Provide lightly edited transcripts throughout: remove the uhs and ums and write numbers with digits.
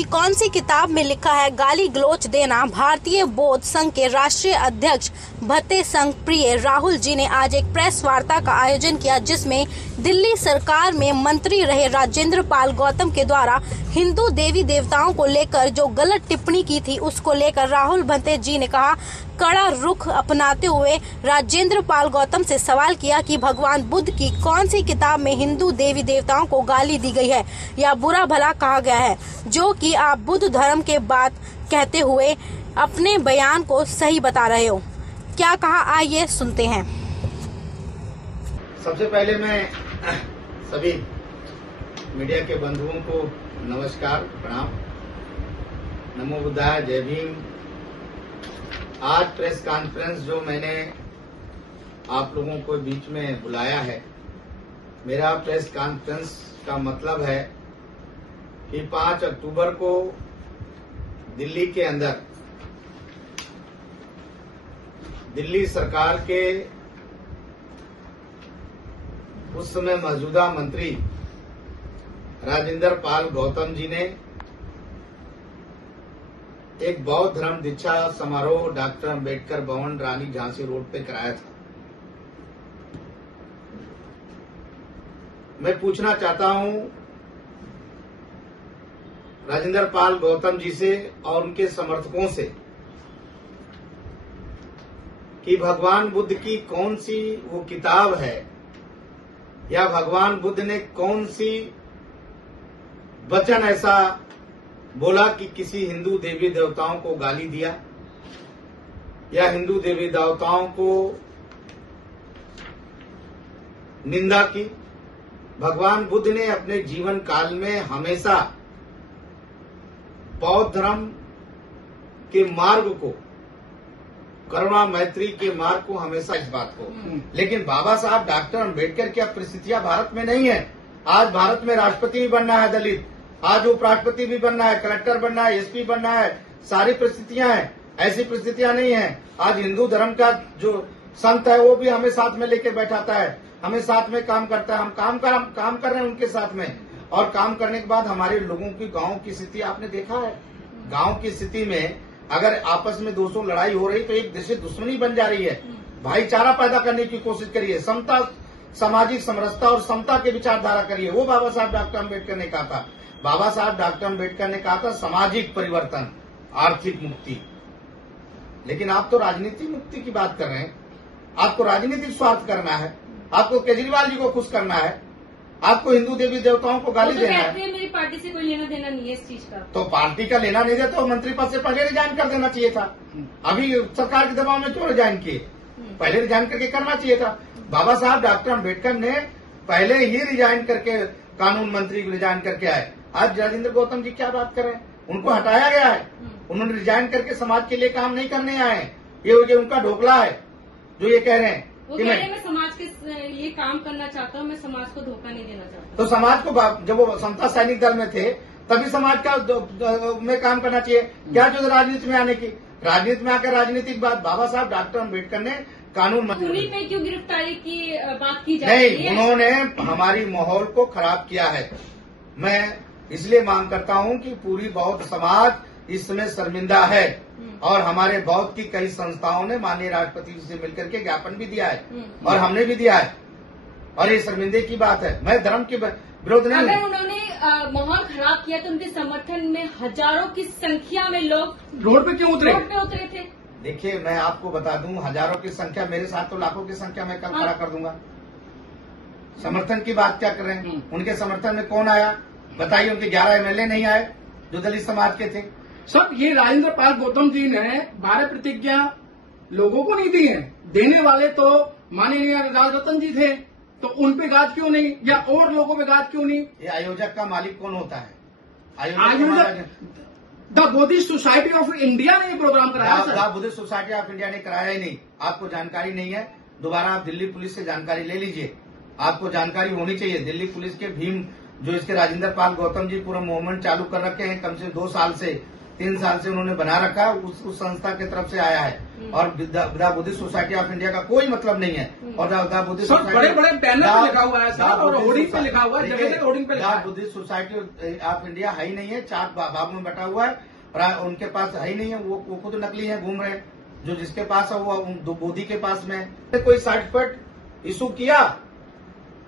की कौन सी किताब में लिखा है गाली गलौच देना। भारतीय बौद्ध संघ के राष्ट्रीय अध्यक्ष भत्ते संघ प्रिय राहुल जी ने आज एक प्रेस वार्ता का आयोजन किया, जिसमें दिल्ली सरकार में मंत्री रहे राजेंद्र पाल गौतम के द्वारा हिंदू देवी देवताओं को लेकर जो गलत टिप्पणी की थी, उसको लेकर राहुल भत्ते जी ने कहा कड़ा रुख अपनाते हुए राजेंद्र पाल गौतम से सवाल किया कि भगवान बुद्ध की कौन सी किताब में हिंदू देवी देवताओं को गाली दी गई है या बुरा भला कहा गया है, जो कि आप बुद्ध धर्म के बात कहते हुए अपने बयान को सही बता रहे हो। क्या कहा, आइए सुनते हैं। सबसे पहले मैं सभी मीडिया के बंधुओं को नमस्कार, प्रणाम, नमो बुद्धाय, जय भीम। आज प्रेस कॉन्फ्रेंस जो मैंने आप लोगों को बीच में बुलाया है, मेरा प्रेस कॉन्फ्रेंस का मतलब है कि 5 अक्टूबर को दिल्ली के अंदर दिल्ली सरकार के उस समय मौजूदा मंत्री राजेंद्र पाल गौतम जी ने एक बौद्ध धर्म दीक्षा समारोह डॉक्टर अंबेडकर भवन, रानी झांसी रोड पे कराया था। मैं पूछना चाहता हूं राजेंद्र पाल गौतम जी से और उनके समर्थकों से कि भगवान बुद्ध की कौन सी वो किताब है या भगवान बुद्ध ने कौन सी वचन ऐसा बोला कि किसी हिंदू देवी देवताओं को गाली दिया या हिंदू देवी देवताओं को निंदा की। भगवान बुद्ध ने अपने जीवन काल में हमेशा बौद्ध धर्म के मार्ग को, करुणा मैत्री के मार्ग को, हमेशा इस बात को, लेकिन बाबा साहब डॉक्टर अंबेडकर की अब परिस्थितियां भारत में नहीं है। आज भारत में राष्ट्रपति भी बनना है दलित, आज उपराष्ट्रपति भी बनना है, कलेक्टर बनना है, एसपी बनना है, सारी परिस्थितियां हैं। ऐसी परिस्थितियां नहीं है। आज हिंदू धर्म का जो संत है वो भी हमें साथ में लेकर बैठाता है, हमें साथ में काम करता है। हम काम कर रहे हैं उनके साथ में, और काम करने के बाद हमारे लोगों की गांव की स्थिति आपने देखा है। गांव की स्थिति में अगर आपस में 200 लड़ाई हो रही तो एक दूसरे दुश्मनी बन जा रही है। भाईचारा पैदा करने की कोशिश करिए, समता, सामाजिक समरसता और समता की विचारधारा करिए। वो बाबा साहब डॉक्टर अम्बेडकर ने कहा था। बाबा साहब डॉक्टर अम्बेडकर ने कहा था सामाजिक परिवर्तन, आर्थिक मुक्ति। लेकिन आप तो राजनीतिक मुक्ति की बात कर रहे हैं। आपको राजनीतिक स्वार्थ करना है, आपको केजरीवाल जी को खुश करना है, आपको हिंदू देवी देवताओं को गाली देना है। मेरी पार्टी से कोई लेना देना नहीं है इस चीज का। तो पार्टी का लेना नहीं देता तो मंत्री पद से पहले रिजाइन कर देना चाहिए था। अभी सरकार के दबाव में क्यों रिजाइन किए? पहले रिजाइन करके करना चाहिए था। बाबा साहब डॉक्टर अम्बेडकर ने पहले ही रिजाइन करके कानून मंत्री रिजाइन करके आए। आज राजेंद्र गौतम जी क्या बात कर रहे हैं? उनको हटाया गया है। उन्होंने रिजाइन करके समाज के लिए काम नहीं करने आए हैं। ये उनका ढोकला है जो ये कह रहे हैं कि मैं समाज के लिए काम करना चाहता हूँ, मैं समाज को धोखा नहीं देना चाहता। तो समाज को, जब वो समता सैनिक दल में थे तभी समाज का में काम करना चाहिए। क्या जो राजनीति में आने की, राजनीति में आकर राजनीतिक बात। बाबा साहब डॉक्टर अम्बेडकर ने कानून मंत्री पे क्यों गिरफ्तारी की बात की जा रही है? नहीं, उन्होंने हमारी माहौल को खराब किया है। मैं इसलिए मांग करता हूं कि पूरी बौद्ध समाज इस समय शर्मिंदा है, और हमारे बौद्ध की कई संस्थाओं ने माननीय राष्ट्रपति जी से मिलकर के ज्ञापन भी दिया है और हमने भी दिया है, और ये शर्मिंदे की बात है। मैं धर्म के विरोध नहीं। अगर उन्होंने माहौल खराब किया तो उनके समर्थन में हजारों की संख्या में लोग रोड पे क्यों उतरे? रोड पे उतरे थे। देखिए, मैं आपको बता दूं, हजारों की संख्या, मेरे साथ तो लाखों की संख्या में कल खड़ा कर दूंगा। समर्थन की बात क्या कर रहे हैं? उनके समर्थन में कौन आया बताइए? उनके 11 एमएलए नहीं आए जो दलित समाज के थे। सर, ये राजेंद्र पाल गौतम जी ने 12 प्रतिज्ञा लोगों को नहीं दी है। देने वाले तो माननीय राजरतन जी थे, तो उन पे गाज क्यों नहीं, या और लोगों पे गाज क्यों नहीं? ये आयोजक का मालिक कौन होता है? आयोजक the Buddhist society of India ने ये प्रोग्राम कराया। The Buddhist society of India ने कराया ही नहीं। आपको जानकारी नहीं है, दोबारा आप दिल्ली पुलिस से जानकारी ले लीजिए। आपको जानकारी होनी चाहिए। दिल्ली पुलिस के भीम जो इसके राजेंद्र पाल गौतम जी पूरा मूवमेंट चालू कर रखे हैं कम से 2 साल से, 3 साल से उन्होंने बना रखा है, उस संस्था की तरफ से आया है। और the Buddhist society of India का कोई मतलब नहीं है। और द बुद्धिस्ट सर बड़े बड़े बैनर पे लिखा हुआ है सर, और होर्डिंग पे लिखा हुआ है, जगह जगह होर्डिंग पे लिखा है। बुद्धिस्ट सोसाइटी ऑफ इंडिया है ही नहीं है, 4 भागों में बटा हुआ है और उनके पास है ही नहीं है। वो खुद नकली है, घूम रहे हैं। जो जिसके पास है वो मोदी के पास में है। कोई सर्टिफिकेट इशू किया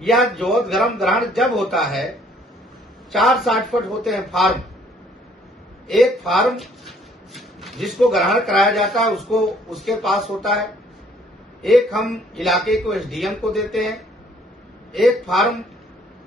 या जोत गरम ग्रहण जब होता है, 4 सर्टिफिकेट होते हैं फार्म। एक फार्म जिसको ग्रहण कराया जाता है उसको उसके पास होता है। एक हम इलाके को एसडीएम को देते हैं। एक फार्म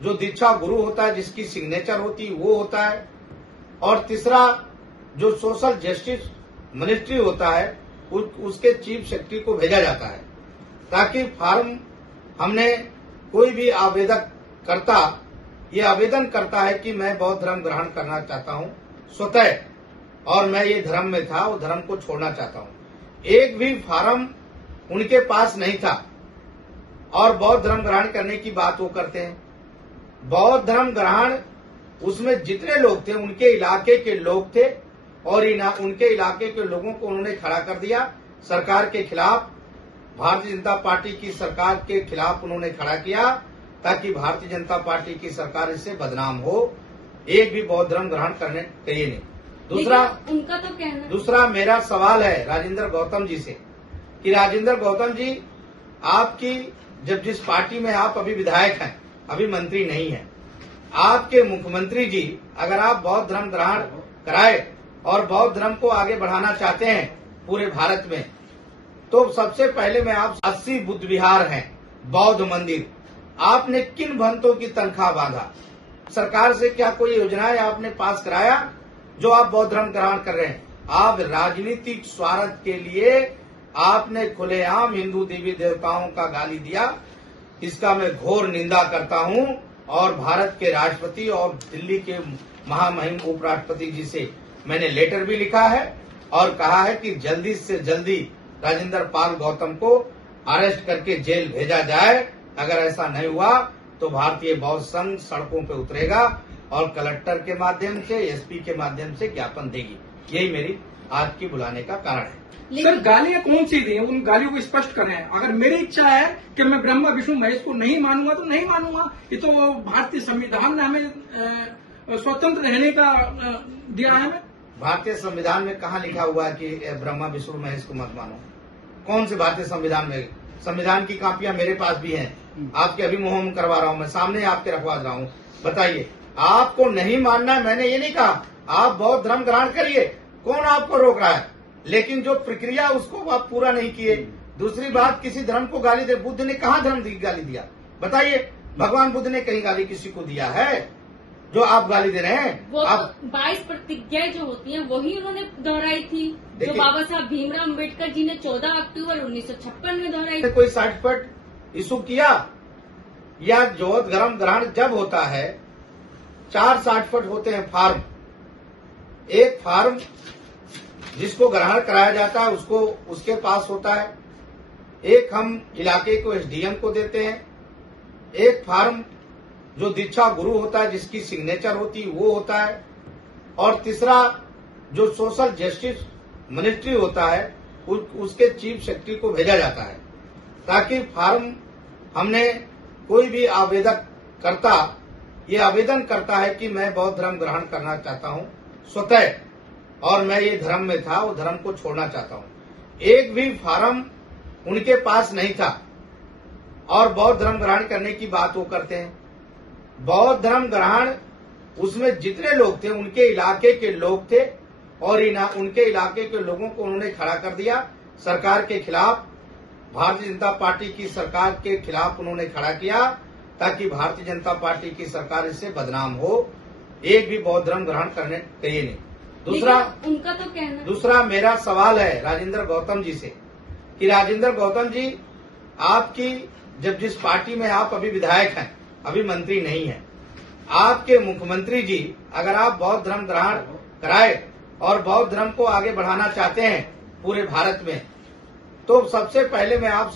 जो दीक्षा गुरु होता है जिसकी सिग्नेचर होती है वो होता है। और तीसरा जो सोशल जस्टिस मिनिस्ट्री होता है उसके चीफ सेक्रेटरी को भेजा जाता है, ताकि फार्म हमने कोई भी आवेदक करता ये आवेदन करता है कि मैं बौद्ध धर्म ग्रहण करना चाहता हूं स्वतः, और मैं ये धर्म में था वो धर्म को छोड़ना चाहता हूं। एक भी फार्म उनके पास नहीं था और बौद्ध धर्म ग्रहण करने की बात वो करते हैं। बौद्ध धर्म ग्रहण उसमें जितने लोग थे उनके इलाके के लोग थे और उनके इलाके के लोगों को उन्होंने खड़ा कर दिया सरकार के खिलाफ। भारतीय जनता पार्टी की सरकार के खिलाफ उन्होंने खड़ा किया ताकि भारतीय जनता पार्टी की सरकार इससे बदनाम हो। एक भी बौद्ध धर्म ग्रहण करने चाहिए नहीं। उनका तो कहना, दूसरा मेरा सवाल है राजेंद्र गौतम जी से कि राजेंद्र गौतम जी, आपकी जब जिस पार्टी में आप अभी विधायक हैं, अभी मंत्री नहीं हैं, आपके मुख्यमंत्री जी अगर आप बौद्ध धर्म ग्रहण कराए और बौद्ध धर्म को आगे बढ़ाना चाहते हैं पूरे भारत में, तो सबसे पहले मैं आप 80 बुद्ध विहार हैं, बौद्ध मंदिर, आपने किन भंतों की तनख्वाह बांधा? सरकार से क्या कोई योजनाएं आपने पास कराया जो आप बौद्ध धर्म ग्रहण कर रहे हैं? आप राजनीतिक स्वार्थ के लिए आपने खुलेआम हिंदू देवी देवताओं का गाली दिया। इसका मैं घोर निंदा करता हूं और भारत के राष्ट्रपति और दिल्ली के महामहिम उपराष्ट्रपति जी से मैंने लेटर भी लिखा है और कहा है कि जल्दी से जल्दी राजेंद्र पाल गौतम को अरेस्ट करके जेल भेजा जाए। अगर ऐसा नहीं हुआ तो भारतीय बौद्ध संघ सड़कों पे उतरेगा और कलेक्टर के माध्यम से, एसपी के माध्यम से ज्ञापन देगी। यही मेरी आज की बुलाने का कारण है। सर गालियां कौन सी दी? उन गालियों को स्पष्ट करें। अगर मेरी इच्छा है कि मैं ब्रह्मा विष्णु महेश को नहीं मानूंगा तो नहीं मानूंगा। ये तो भारतीय संविधान ने हमें स्वतंत्र रहने का दिया है। भारतीय संविधान में कहाँ लिखा हुआ है कि ब्रह्मा विष्णु महेश को मत मानो? कौन से भारतीय संविधान में? संविधान की कॉपियां मेरे पास भी हैं, आपके अभी मुहम करवा रहा हूं, मैं सामने आपके रखवा रहा हूं। बताइए, आपको नहीं मानना है, मैंने ये नहीं कहा आप बौद्ध धर्म ग्रहण करिए, कौन आपको रोक रहा है? लेकिन जो प्रक्रिया उसको आप पूरा नहीं किए। दूसरी बात, किसी धर्म को गाली दे, बुद्ध ने कहाँ धर्म की गाली दिया? बताइए, भगवान बुद्ध ने कहीं गाली किसी को दिया है जो आप गाली दे रहे हैं? वो आप 22 प्रतिज्ञाएं जो होती हैं वही उन्होंने दोहराई थी, जो बाबा साहब भीमराव अम्बेडकर जी ने 14 अक्टूबर 1956 में दोहराई थी। कोई सर्टिफिकेट इशू किया या जोत गरम ग्रहण जब होता है, 4 सर्टिफिकेट होते हैं फार्म। एक फार्म जिसको ग्रहण कराया जाता है उसको उसके पास होता है। एक हम इलाके को एसडीएम को देते हैं। एक फार्म जो दीक्षा गुरु होता है जिसकी सिग्नेचर होती है वो होता है। और तीसरा जो सोशल जस्टिस मिनिस्ट्री होता है उसके चीफ सेक्रेटरी को भेजा जाता है, ताकि फार्म हमने कोई भी आवेदक करता ये आवेदन करता है कि मैं बौद्ध धर्म ग्रहण करना चाहता हूं स्वतः, और मैं ये धर्म में था वो धर्म को छोड़ना चाहता हूं। एक भी फार्म उनके पास नहीं था और बौद्ध धर्म ग्रहण करने की बात वो करते हैं। बौद्ध धर्म ग्रहण उसमें जितने लोग थे उनके इलाके के लोग थे और उनके इलाके के लोगों को उन्होंने खड़ा कर दिया सरकार के खिलाफ। भारतीय जनता पार्टी की सरकार के खिलाफ उन्होंने खड़ा किया ताकि भारतीय जनता पार्टी की सरकार इससे बदनाम हो। एक भी बौद्ध धर्म ग्रहण करने चाहिए नहीं। उनका तो कहना, दूसरा मेरा सवाल है राजेंद्र गौतम जी से कि राजेंद्र गौतम जी, आपकी जब जिस पार्टी में आप अभी विधायक हैं, अभी मंत्री नहीं हैं, आपके मुख्यमंत्री जी अगर आप बौद्ध धर्म ग्रहण कराए और बौद्ध धर्म को आगे बढ़ाना चाहते हैं पूरे भारत में, तो सबसे पहले मैं आप